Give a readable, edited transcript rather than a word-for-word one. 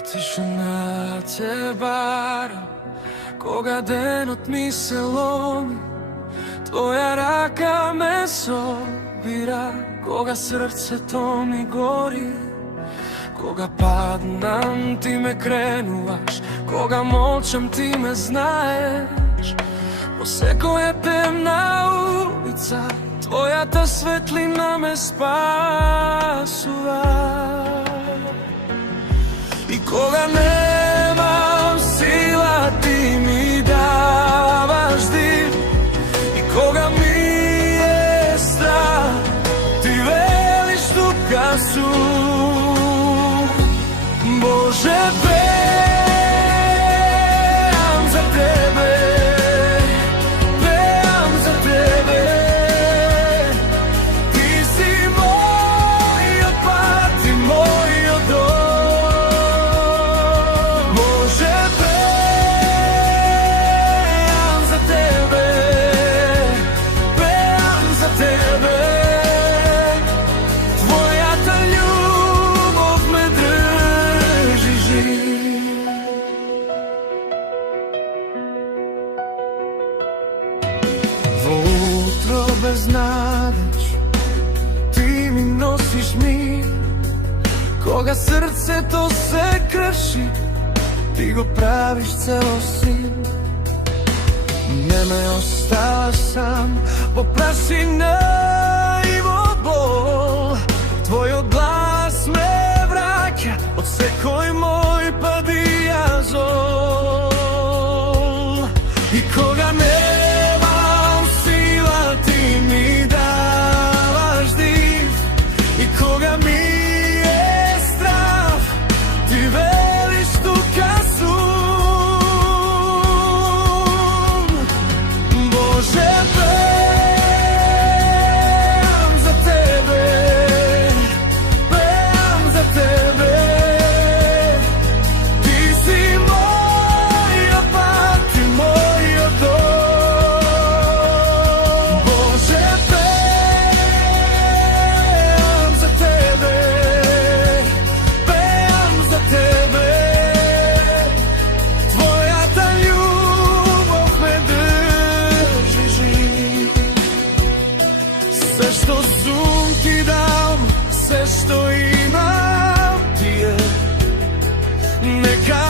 Тишина те бара, кога денот ми се ломи, твоја рака ме собира, кога срцето ми гори, кога паднам ти ме кренуваш, кога молчам ти ме знаеш, по секоја темна улица, твојата светлина ме спасува. И кога немам сила, ти ми даваш дим. И кога ми е страх, ти велиш тука сум. Боже, пеам за тебе, пеам за тебе. Ти си мојот пат и мојот дом. Без надеж, ти ми носиш мир. Кога срцето се крши, ти го правиш целосин. Не ме оставаш сам во прашина и во бол. Твојот глас ме враќа од секој мој пат и јазол. И кога немам сила, ти ми даваш див. И кога ми е страх, ти велиш тука сум. Боже, пеам за тебе, пеам за тебе. Ти си мојот пат и мојот дом. Боже, пеам за тебе, пеам за тебе. Твојата љубов ме држи жив. Се што сум ти дам, се што имам ти е. Нека